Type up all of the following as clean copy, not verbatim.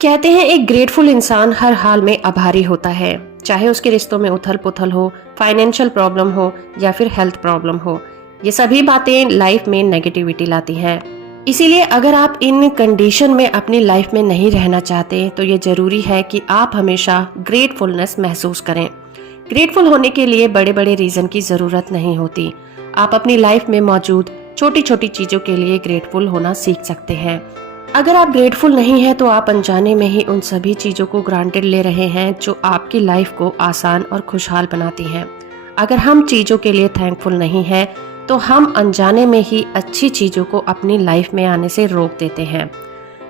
कहते हैं एक ग्रेटफुल इंसान हर हाल में आभारी होता है, चाहे उसके रिश्तों में उथल पुथल हो, फाइनेंशियल प्रॉब्लम हो या फिर हेल्थ प्रॉब्लम हो। ये सभी बातें लाइफ में नेगेटिविटी लाती हैं। इसीलिए अगर आप इन कंडीशन में अपनी लाइफ में नहीं रहना चाहते तो ये जरूरी है कि आप हमेशा ग्रेटफुलनेस महसूस करें। ग्रेटफुल होने के लिए बड़े बड़े रीजन की जरूरत नहीं होती। आप अपनी लाइफ में मौजूद छोटी छोटी चीजों के लिए ग्रेटफुल होना सीख सकते हैं। अगर आप ग्रेटफुल नहीं हैं तो आप अनजाने में ही उन सभी चीज़ों को ग्रांटेड ले रहे हैं जो आपकी लाइफ को आसान और खुशहाल बनाती हैं। अगर हम चीज़ों के लिए थैंकफुल नहीं हैं तो हम अनजाने में ही अच्छी चीज़ों को अपनी लाइफ में आने से रोक देते हैं।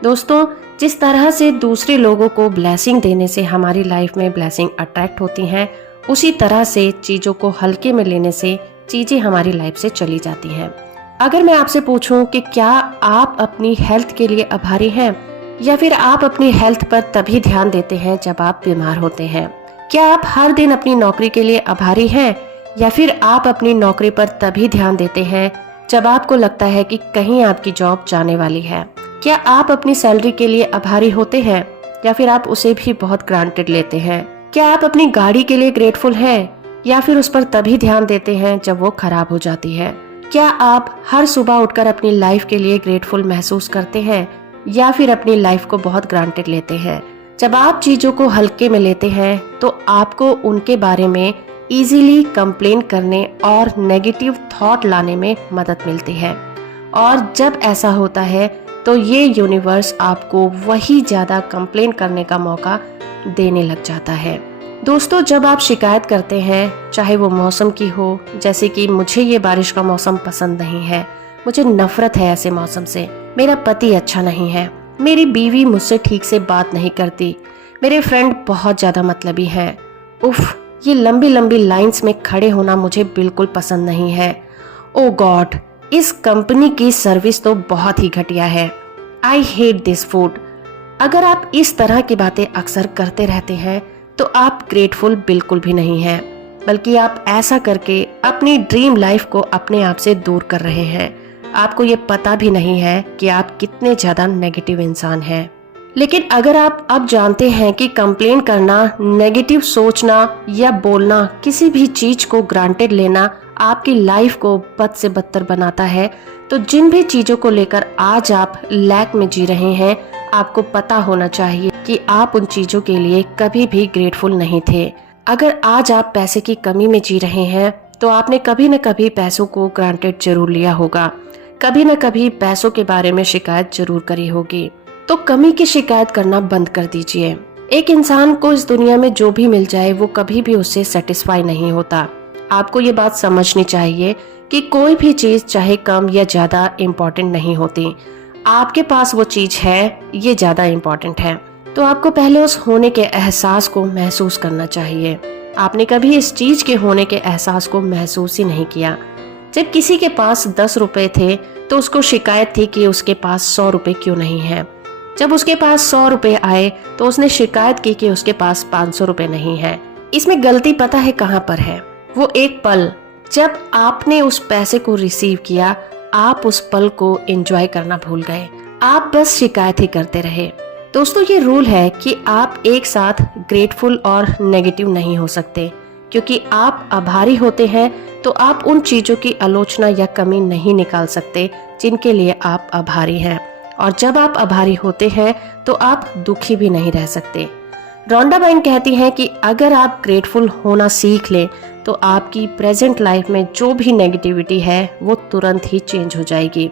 दोस्तों, जिस तरह से दूसरे लोगों को ब्लेसिंग देने से हमारी लाइफ में ब्लेसिंग अट्रैक्ट होती हैं, उसी तरह से चीज़ों को हल्के में लेने से चीज़ें हमारी लाइफ से चली जाती हैं। अगर मैं आपसे पूछूं कि क्या आप अपनी हेल्थ के लिए आभारी हैं या फिर आप अपनी हेल्थ पर तभी ध्यान देते हैं जब आप बीमार होते हैं? क्या आप हर दिन अपनी नौकरी के लिए आभारी हैं या फिर आप अपनी नौकरी पर तभी ध्यान देते हैं जब आपको लगता है कि कहीं आपकी जॉब जाने वाली है? क्या आप अपनी सैलरी के लिए आभारी होते हैं या फिर आप उसे भी बहुत ग्रांटेड लेते हैं? क्या आप अपनी गाड़ी के लिए ग्रेटफुल हैं या फिर उस पर तभी ध्यान देते हैं जब वो खराब हो जाती है? क्या आप हर सुबह उठकर अपनी लाइफ के लिए ग्रेटफुल महसूस करते हैं या फिर अपनी लाइफ को बहुत ग्रांटेड लेते हैं? जब आप चीजों को हल्के में लेते हैं तो आपको उनके बारे में इजीली कंप्लेन करने और नेगेटिव थॉट लाने में मदद मिलती है। और जब ऐसा होता है तो ये यूनिवर्स आपको वही ज्यादा कंप्लेन करने का मौका देने लग जाता है। दोस्तों, जब आप शिकायत करते हैं, चाहे वो मौसम की हो, जैसे कि मुझे ये बारिश का मौसम पसंद नहीं है, मुझे नफरत है ऐसे मौसम से, मेरा पति अच्छा नहीं है, मेरी बीवी मुझसे ठीक से बात नहीं करती, मेरे फ्रेंड बहुत ज्यादा मतलबी हैं, उफ, ये लंबी लंबी लाइंस में खड़े होना मुझे बिल्कुल पसंद नहीं है, ओ गॉड, इस कंपनी की सर्विस तो बहुत ही घटिया है, आई हेट दिस फूड। अगर आप इस तरह की बातें अक्सर करते रहते हैं तो आप ग्रेटफुल बिल्कुल भी नहीं हैं, बल्कि आप ऐसा करके अपनी ड्रीम लाइफ को अपने आप से दूर कर रहे हैं। आपको ये पता भी नहीं है कि आप कितने ज्यादा नेगेटिव इंसान हैं। लेकिन अगर आप अब जानते हैं कि कंप्लेन करना, नेगेटिव सोचना या बोलना, किसी भी चीज को ग्रांटेड लेना आपकी लाइफ को बद से बदतर बनाता है, तो जिन भी चीजों को लेकर आज आप लैक में जी रहे हैं, आपको पता होना चाहिए कि आप उन चीजों के लिए कभी भी ग्रेटफुल नहीं थे। अगर आज आप पैसे की कमी में जी रहे हैं तो आपने कभी न कभी पैसों को ग्रांटेड जरूर लिया होगा, कभी न कभी पैसों के बारे में शिकायत जरूर करी होगी। तो कमी की शिकायत करना बंद कर दीजिए। एक इंसान को इस दुनिया में जो भी मिल जाए वो कभी भी उससे सेटिस्फाई नहीं होता। आपको ये बात समझनी चाहिए कि कोई भी चीज चाहे कम या ज्यादा इम्पोर्टेंट नहीं होती। आपके पास वो चीज है, ये ज्यादा इम्पोर्टेंट है। तो आपको पहले उस होने के एहसास को महसूस करना चाहिए। आपने कभी इस चीज के होने के एहसास को महसूस ही नहीं किया। जब किसी के पास 10 रुपए थे तो उसको शिकायत थी कि उसके पास 100 रुपए क्यों नहीं है। जब उसके पास 100 रुपए आए तो उसने शिकायत की कि उसके पास 500 रुपए नहीं है। इसमें गलती पता है कहाँ पर है? वो एक पल जब आपने उस पैसे को रिसीव किया, आप उस पल को एंजॉय करना भूल गए। आप बस शिकायत ही करते रहे। दोस्तों, ये रूल है कि आप एक साथ ग्रेटफुल और नेगेटिव नहीं हो सकते, क्योंकि आप आभारी होते हैं तो आप उन चीजों की आलोचना या कमी नहीं निकाल सकते जिनके लिए आप आभारी हैं, और जब आप आभारी होते हैं तो आप दुखी भी नहीं रह सकते। रोंडा बाइन कहती हैं कि अगर आप ग्रेटफुल होना सीख लें तो आपकी प्रेजेंट लाइफ में जो भी नेगेटिविटी है वो तुरंत ही चेंज हो जाएगी।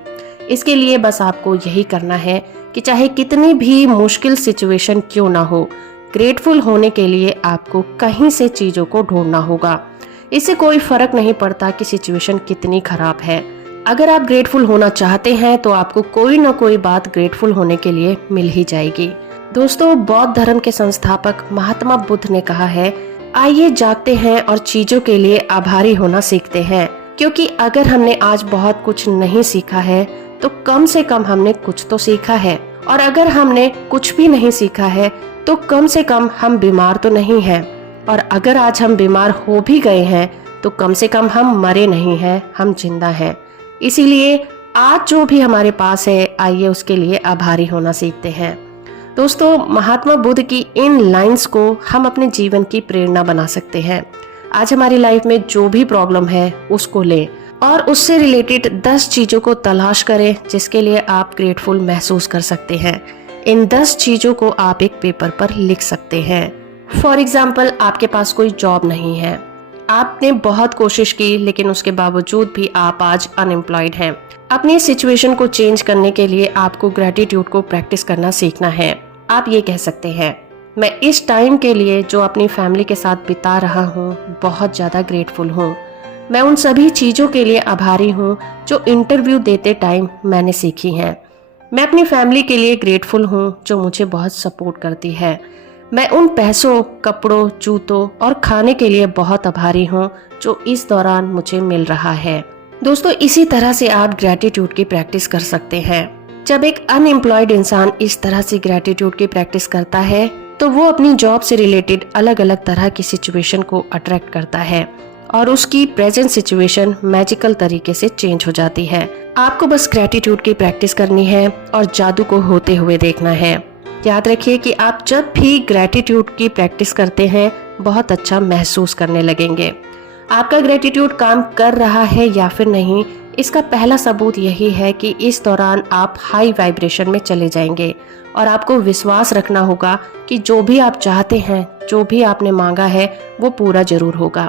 इसके लिए बस आपको यही करना है कि चाहे कितनी भी मुश्किल सिचुएशन क्यों ना हो, ग्रेटफुल होने के लिए आपको कहीं से चीजों को ढूंढना होगा। इससे कोई फर्क नहीं पड़ता कि सिचुएशन कितनी खराब है। अगर आप ग्रेटफुल होना चाहते हैं तो आपको कोई ना कोई बात ग्रेटफुल होने के लिए मिल ही जाएगी। दोस्तों, बौद्ध धर्म के संस्थापक महात्मा बुद्ध ने कहा है, आइए जागते हैं और चीजों के लिए आभारी होना सीखते हैं, क्योंकि अगर हमने आज बहुत कुछ नहीं सीखा है तो कम से कम हमने कुछ तो सीखा है, और अगर हमने कुछ भी नहीं सीखा है तो कम से कम हम बीमार तो नहीं हैं, और अगर आज हम बीमार हो भी गए हैं तो कम से कम हम मरे नहीं हैं, हम जिंदा हैं। इसीलिए आज जो भी हमारे पास है, आइए उसके लिए आभारी होना सीखते हैं। दोस्तों, महात्मा बुद्ध की इन लाइंस को हम अपने जीवन की प्रेरणा बना सकते हैं। आज हमारी लाइफ में जो भी प्रॉब्लम है उसको लें और उससे रिलेटेड 10 चीजों को तलाश करें जिसके लिए आप ग्रेटफुल महसूस कर सकते हैं। इन 10 चीजों को आप एक पेपर पर लिख सकते हैं। फॉर एग्जाम्पल, आपके पास कोई जॉब नहीं है, आपने बहुत कोशिश की लेकिन उसके बावजूद भी आप आज अनएम्प्लॉयड हैं। अपनी सिचुएशन को चेंज करने के लिए आपको ग्रेटिट्यूड को प्रैक्टिस करना सीखना है। आप ये कह सकते हैं, मैं इस टाइम के लिए जो अपनी फैमिली के साथ बिता रहा हूँ बहुत ज़्यादा ग्रेटफुल हूँ। मैं उन सभी चीज़ों के लिए आभारी हूँ जो इंटरव्यू देते टाइम मैंने सीखी हैं। मैं अपनी फैमिली के लिए ग्रेटफुल हूँ जो मुझे बहुत सपोर्ट करती है। मैं उन पैसों, कपड़ों, जूतों और खाने के लिए बहुत आभारी हूँ जो इस दौरान मुझे मिल रहा है। दोस्तों, इसी तरह से आप ग्रेटिट्यूड की प्रैक्टिस कर सकते हैं। जब एक अनएम्प्लॉयड इंसान इस तरह से ग्रेटिट्यूड की प्रैक्टिस करता है तो वो अपनी जॉब से रिलेटेड अलग अलग तरह की सिचुएशन को अट्रैक्ट करता है और उसकी प्रेजेंट सिचुएशन मैजिकल तरीके से चेंज हो जाती है। आपको बस ग्रेटिट्यूड की प्रैक्टिस करनी है और जादू को होते हुए देखना है। याद रखिए कि आप जब भी ग्रेटिट्यूड की प्रैक्टिस करते हैं बहुत अच्छा महसूस करने लगेंगे। आपका ग्रेटिट्यूड काम कर रहा है या फिर नहीं, इसका पहला सबूत यही है कि इस दौरान आप हाई वाइब्रेशन में चले जाएंगे और आपको विश्वास रखना होगा कि जो भी आप चाहते हैं, जो भी आपने मांगा है वो पूरा जरूर होगा।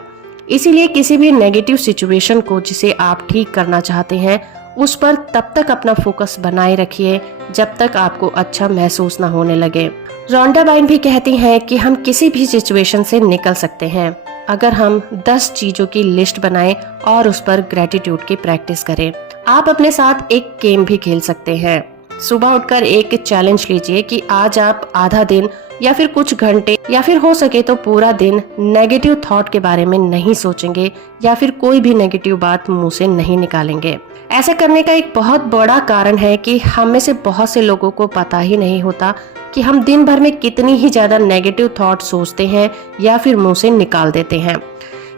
इसीलिए किसी भी नेगेटिव सिचुएशन को जिसे आप ठीक करना चाहते हैं उस पर तब तक अपना फोकस बनाए रखिए जब तक आपको अच्छा महसूस न होने लगे। रोंडा बाइन भी कहती हैं कि हम किसी भी सिचुएशन से निकल सकते हैं अगर हम 10 चीजों की लिस्ट बनाएं और उस पर ग्रेटिट्यूड की प्रैक्टिस करें। आप अपने साथ एक गेम भी खेल सकते हैं। सुबह उठकर एक चैलेंज लीजिए कि आज आप आधा दिन या फिर कुछ घंटे या फिर हो सके तो पूरा दिन नेगेटिव थॉट के बारे में नहीं सोचेंगे या फिर कोई भी नेगेटिव बात मुंह से नहीं निकालेंगे। ऐसा करने का एक बहुत बड़ा कारण है कि हम में से बहुत से लोगों को पता ही नहीं होता कि हम दिन भर में कितनी ही ज्यादा नेगेटिव थॉट सोचते हैं या फिर मुंह से निकाल देते हैं।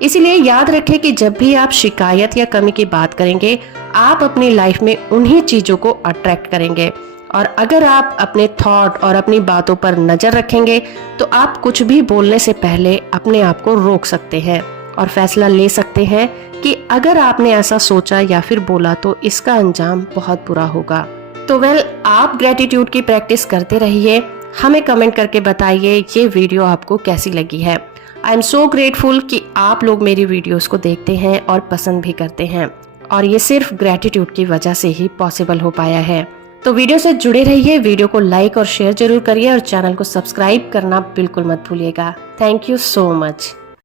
इसीलिए याद रखें कि जब भी आप शिकायत या कमी की बात करेंगे आप अपनी लाइफ में उन्हीं चीजों को अट्रैक्ट करेंगे। और अगर आप अपने थॉट और अपनी बातों पर नजर रखेंगे तो आप कुछ भी बोलने से पहले अपने आप को रोक सकते हैं और फैसला ले सकते हैं कि अगर आपने ऐसा सोचा या फिर बोला तो इसका अंजाम बहुत बुरा होगा। तो आप ग्रेटिट्यूड की प्रैक्टिस करते रहिए। हमें कमेंट करके बताइए ये वीडियो आपको कैसी लगी है। आई एम सो ग्रेटफुल कि आप लोग मेरी वीडियोस को देखते हैं और पसंद भी करते हैं और ये सिर्फ ग्रेटिट्यूड की वजह से ही पॉसिबल हो पाया है। तो वीडियो से जुड़े रहिए, वीडियो को लाइक और शेयर जरूर करिए और चैनल को सब्सक्राइब करना बिल्कुल मत भूलिएगा। Thank you so much.